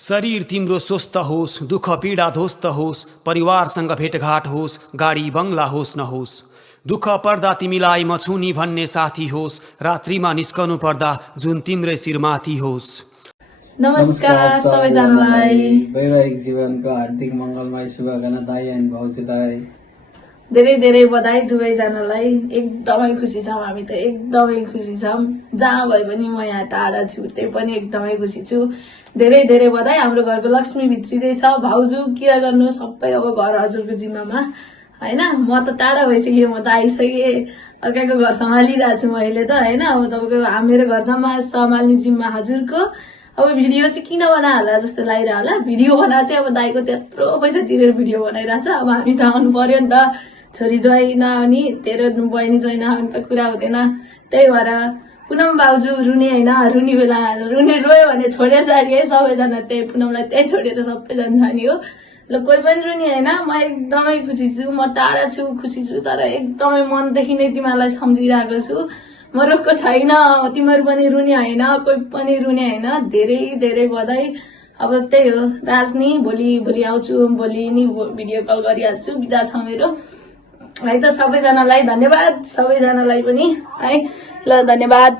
शरीर तिम्रो स्वस्थ होस्, दुःख पीडा ध्वस्त होस्, परिवारसँग भेटघाट होस्, गाडी बङ्गला होस् नहोस्। दुःख पर्दा तिमीलाई म छु नि भन्ने साथी होस्, रात्रिमा निस्कनु पर्दा जुन तिम्रै शिरमाथि होस्। नमस्कार सबैजनालाई। वैवाहिक जीवनको हार्दिक मङ्गलमय शुभकामना दाई अनि भाउजूलाई। धेरै धेरै बधाई दुवैजनालाई। एकदमै खुसी छौँ, हामी त एकदमै खुसी छौँ। जहाँ भए पनि म यहाँ टाढा छु, त्यही पनि एकदमै खुसी छु। धेरै धेरै बधाई। हाम्रो घरको लक्ष्मी भित्रिँदैछ। भाउजू के गर्नु, सबै अब घर हजुरको जिम्मामा होइन। म त टाढा भइसकेँ, म त आइसकेँ। अर्काको घर सम्हालिरहेको छु मैले त होइन। अब तपाईँको मेरो घर सम्हाल्ने जिम्मा हजुरको। अब भिडियो चाहिँ किन बनाहाला जस्तो लागिरह होला। भिडियो बनाएर चाहिँ अब दाइको त्यत्रो पैसा तिरेर भिडियो बनाइरहेछ। अब हामी त आउनु पर्यो नि त। छोरी ज्वाइँ नआउने, तेरो बहिनी ज्वाइँ नआउने त कुरा हुँदैन। त्यही भएर पुनम भाउजू रुने होइन, रुने बेला रुने रोयो भने छोडेर जाने है सबैजना। त्यही पुनमलाई त्यही छोडेर सबैजना जाने हो। ल कोही पनि रुने होइन। म एकदमै खुसी छु। म टाढा छु, खुसी छु, तर एकदमै मनदेखि नै तिमीहरूलाई सम्झिरहेको छु। म रोक्को छैन, तिमीहरू पनि रुने होइन, कोही पनि रुने होइन। धेरै धेरै बधाई। अब त्यही हो राजनी, भोलि आउँछु, भोलि नि भिडियो कल गरिहाल्छु। बिदा छ मेरो है त। सबैजनालाई धन्यवाद, सबैजनालाई पनि है। ल धन्यवाद।